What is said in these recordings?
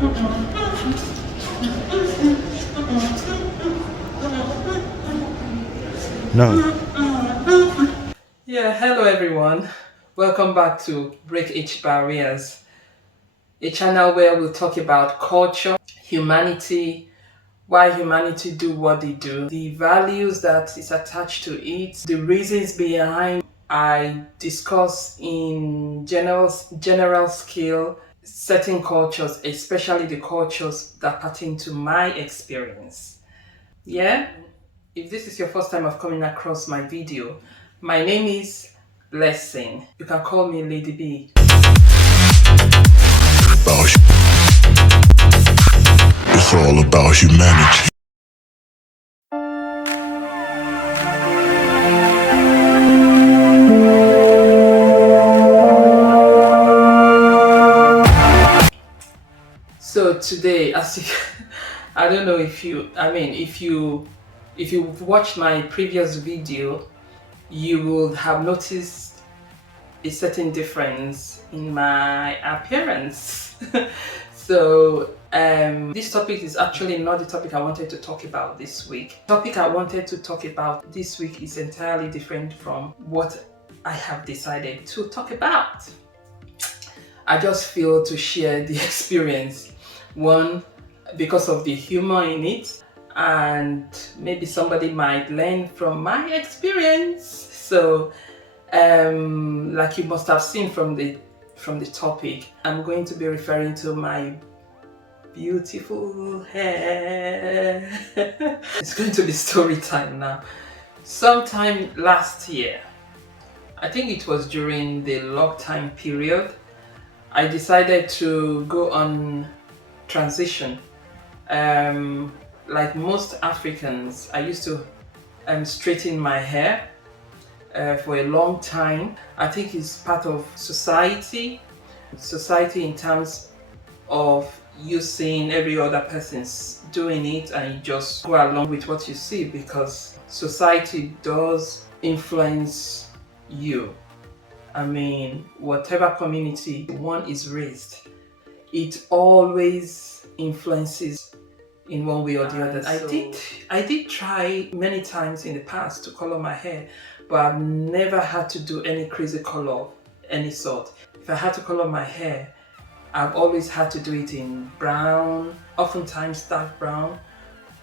No. Yeah, hello everyone. Welcome back to Break Each Barriers, a channel where we'll talk about culture, humanity, why humanity do what they do, the values that is attached to it, the reasons behind. I discuss in general scale certain cultures, especially the cultures that pertain to my experience. Yeah, if this is your first time of coming across my video, my name is Blessing. You can call me Lady B. It's all about humanity. So today, as you, I don't know if you, if you've watched my previous video, you would have noticed a certain difference in my appearance. So this topic is actually not the topic I wanted to talk about this week. The topic I wanted to talk about this week is entirely different from what I have decided to talk about. I just feel to share the experience. One, because of the humor in it, and maybe somebody might learn from my experience. So like you must have seen from the topic, I'm going to be referring to my beautiful hair. It's going to be story time now. Sometime last year, I think it was during the lockdown period, I decided to go on transition. Like most Africans, I used to straighten my hair for a long time. I think it's part of society in terms of you seeing every other person's doing it and you just go along with what you see, because society does influence you. I mean, whatever community one is raised, it always influences in one way or the other. I did try many times in the past to color my hair, but I've never had to do any crazy color of any sort. If I had to color my hair, I've always had to do it in brown, oftentimes dark brown,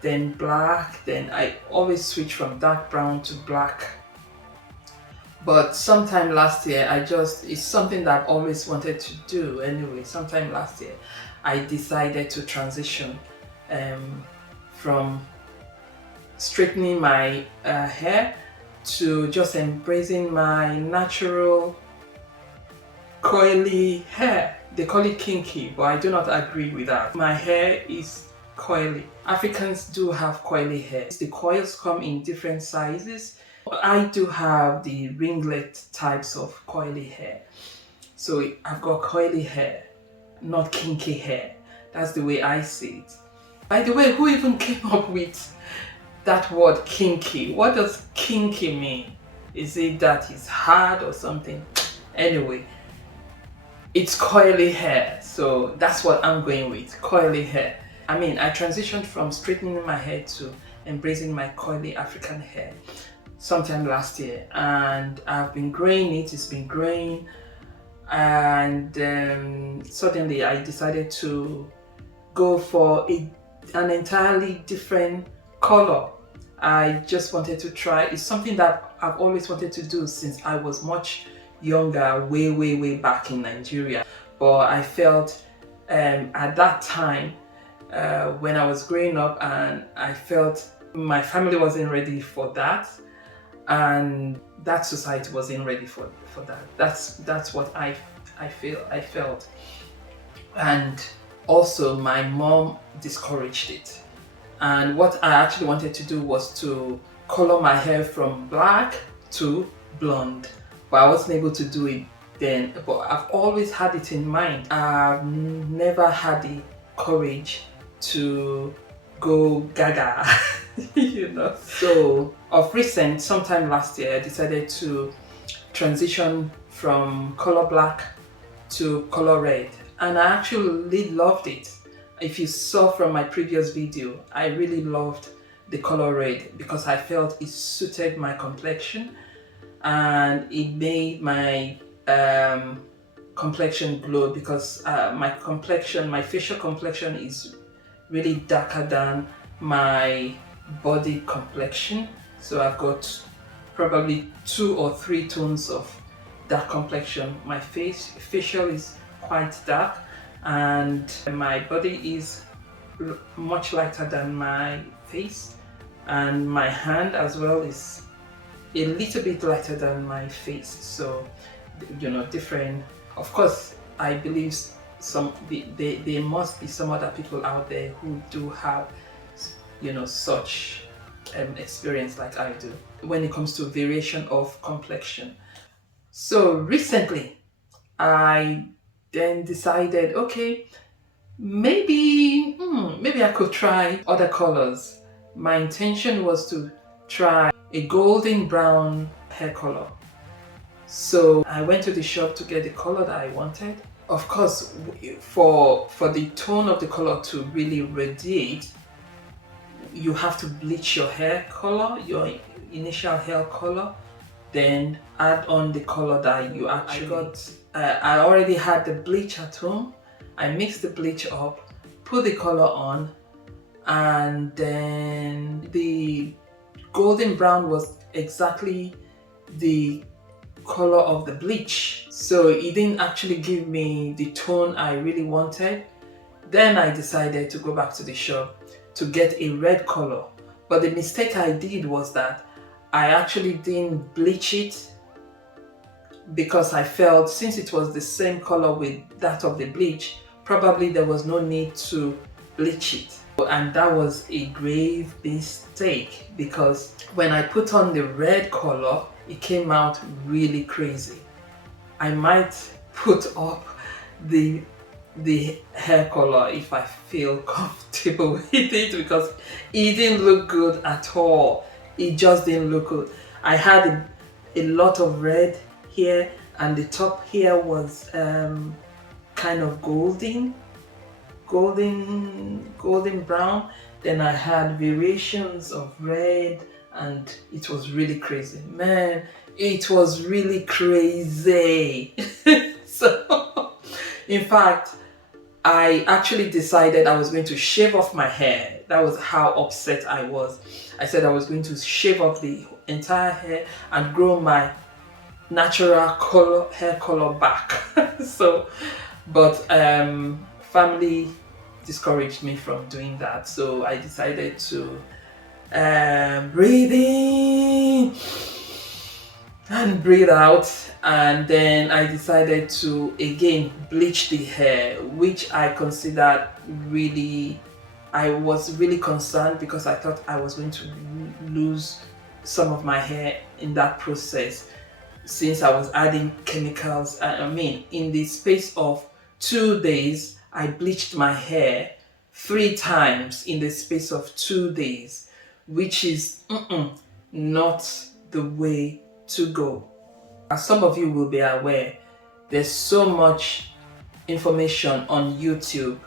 then black, then I always switch from dark brown to black. But sometime last year, it's something that I've always wanted to do anyway. Sometime last year, I decided to transition from straightening my hair to just embracing my natural coily hair. They call it kinky, but I do not agree with that. My hair is coily. Africans do have coily hair. The coils come in different sizes. I do have the ringlet types of coily hair. So I've got coily hair, not kinky hair. That's the way I see it. By the way, who even came up with that word kinky? What does kinky mean? Is it that it's hard or something? Anyway, it's coily hair, so that's what I'm going with, coily hair. I mean, I transitioned from straightening my hair to embracing my coily African hair sometime last year, and I've been growing it. It's been growing, and suddenly I decided to go for an entirely different color. I just wanted to try. It's something that I've always wanted to do since I was much younger, way back in Nigeria. But I felt at that time when I was growing up, and I felt my family wasn't ready for that, and that society wasn't ready for that. That's what I felt. And also my mom discouraged it. And what I actually wanted to do was to color my hair from black to blonde, but I wasn't able to do it then. But I've always had it in mind. I've never had the courage to go gaga, you know. So of recent, sometime last year, I decided to transition from color black to color red, and I actually loved it. If you saw from my previous video, I really loved the color red because I felt it suited my complexion and it made my complexion glow, because my facial complexion is really darker than my body complexion. So I've got probably 2 or 3 tones of dark complexion. My facial is quite dark and my body is much lighter than my face, and my hand as well is a little bit lighter than my face. So different. Of course, I believe there must be some other people out there who do have such experience like I do when it comes to variation of complexion. So recently I then decided, okay, maybe I could try other colors. My intention was to try a golden brown hair color. So I went to the shop to get the color that I wanted. Of course, for the tone of the color to really radiate, you have to bleach your hair color, your initial hair color, then add on the color that you actually got. I already had the bleach at home. I mixed the bleach up, put the color on, and then the golden brown was exactly the color of the bleach. So it didn't actually give me the tone I really wanted. Then I decided to go back to the shop to get a red color. But the mistake I did was that I actually didn't bleach it, because I felt since it was the same color with that of the bleach, probably there was no need to bleach it. And that was a grave mistake, because when I put on the red color, it came out really crazy. I might put up the hair color if I feel comfortable with it, because it didn't look good at all. It just didn't look good. I had a lot of red here, and the top here was kind of golden brown. Then I had variations of red, and it was really crazy. Man, it was really crazy. So in fact, I actually decided I was going to shave off my hair. That was how upset I was. I said I was going to shave off the entire hair and grow my natural hair color back. But family discouraged me from doing that. So I decided to breathe in and breathe out, and then I decided to again bleach the hair, which I considered I was really concerned, because I thought I was going to lose some of my hair in that process, since I was adding chemicals. In the space of 2 days, I bleached my hair 3 times in the space of 2 days, which is not the way to go. As some of you will be aware, there's so much information on YouTube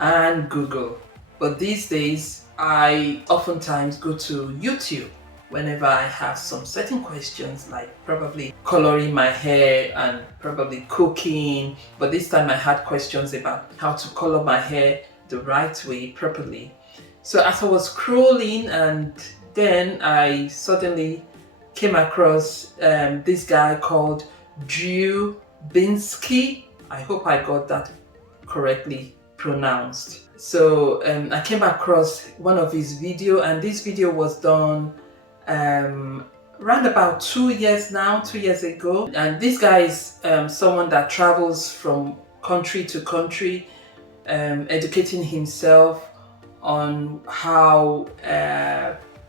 and Google, but these days I oftentimes go to YouTube whenever I have some certain questions, like probably coloring my hair and probably cooking. But this time I had questions about how to color my hair the right way, properly. So as I was scrolling, and then I suddenly came across this guy called Binsky. I hope I got that correctly pronounced. So I came across one of his video, and this video was done around about 2 years ago. And this guy is someone that travels from country to country, educating himself on how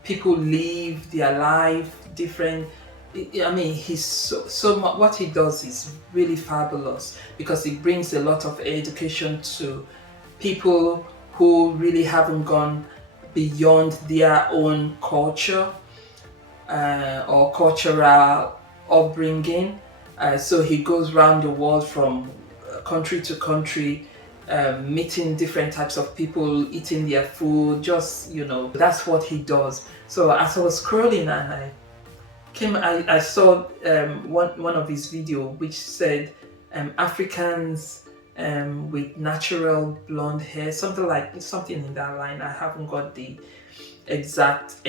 people live their life different. He's so much, what he does is really fabulous, because he brings a lot of education to people who really haven't gone beyond their own culture or cultural upbringing. So he goes around the world from country to country, meeting different types of people, eating their food, just, that's what he does. So as I was scrolling and I saw one of his video which said Africans with natural blonde hair, something in that line. I haven't got the exact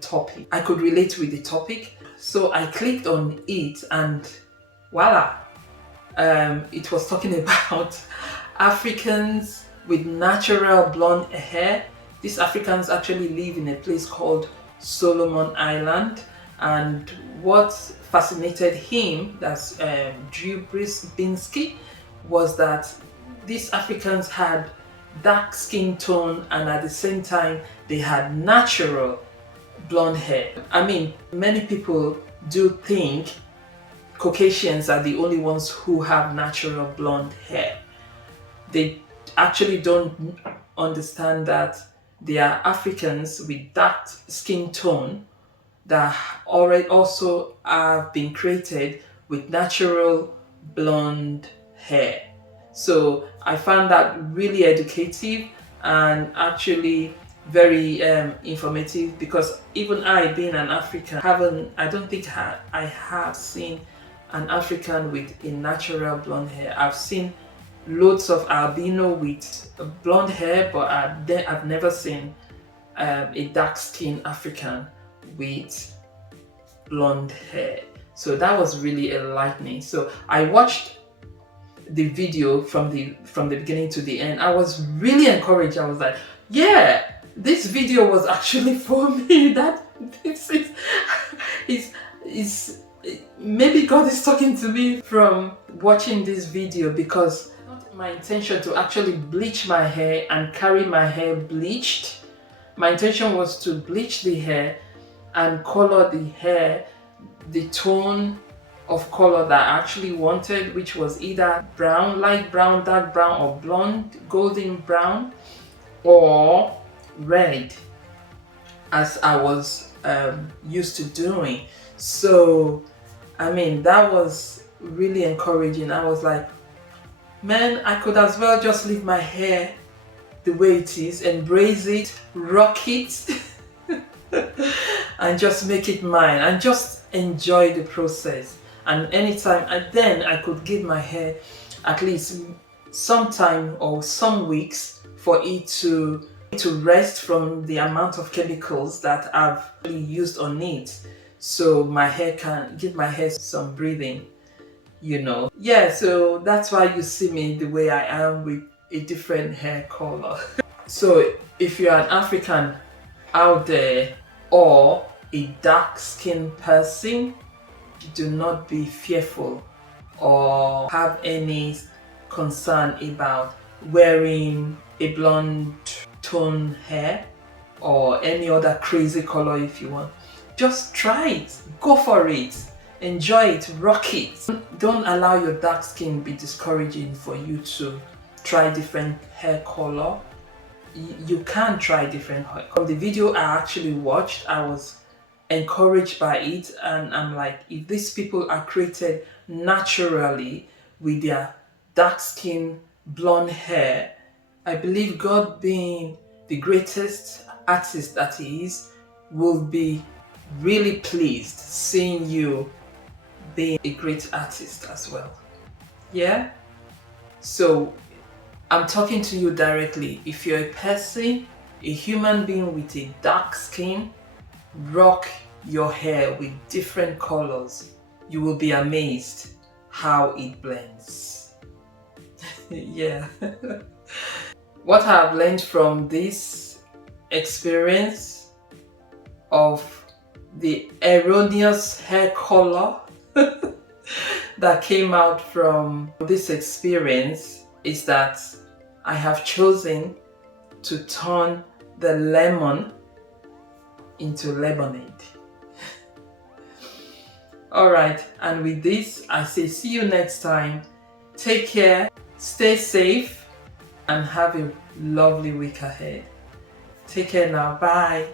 topic. I could relate with the topic, so I clicked on it and voila, it was talking about Africans with natural blonde hair. These Africans actually live in a place called Solomon Island, and what fascinated him, that's Drew Binsky, was that these Africans had dark skin tone and at the same time they had natural blonde hair. I mean, many people do think Caucasians are the only ones who have natural blonde hair. They actually don't understand that there are Africans with dark skin tone that already also have been created with natural blonde hair. So I found that really educative and actually very informative, because even I, being an African, I don't think I have seen an African with a natural blonde hair. I've seen loads of albino with blonde hair, but I've never seen a dark-skinned African with blonde hair. So that was really enlightening. So I watched the video from the beginning to the end. I was really encouraged. I was like, yeah, this video was actually for me. That this is maybe God is talking to me from watching this video, because not my intention to actually bleach my hair and carry my hair bleached. My intention was to bleach the hair and color the hair the tone of color that I actually wanted, which was either brown, light brown, dark brown, or blonde, golden brown, or red, as I was used to doing. So I mean, that was really encouraging. I was like, man, I could as well just leave my hair the way it is, embrace it, rock it and just make it mine and just enjoy the process. And anytime, and then I could give my hair at least some time or some weeks for it to rest from the amount of chemicals that I've really used on it, so my hair can give my hair some breathing, Yeah, so that's why you see me the way I am, with a different hair color. So if you're an African out there or a dark-skinned person, do not be fearful or have any concern about wearing a blonde tone hair or any other crazy color. If you want, just try it, go for it, enjoy it, rock it. Don't allow your dark skin be discouraging for you to try different hair color. You can try different hair color. From the video I actually watched, I was encouraged by it, and I'm like, if these people are created naturally with their dark skin, blonde hair, I believe God, being the greatest artist that he is, will be really pleased seeing you being a great artist as well. Yeah? So I'm talking to you directly. If you're a person, a human being with a dark skin, rock your hair with different colors. You will be amazed how it blends. Yeah. What I've learned from this experience of the erroneous hair color that came out from this experience is that I have chosen to turn the lemon into lemonade. Alright, and with this I say see you next time. Take care, stay safe, and have a lovely week ahead. Take care now, bye.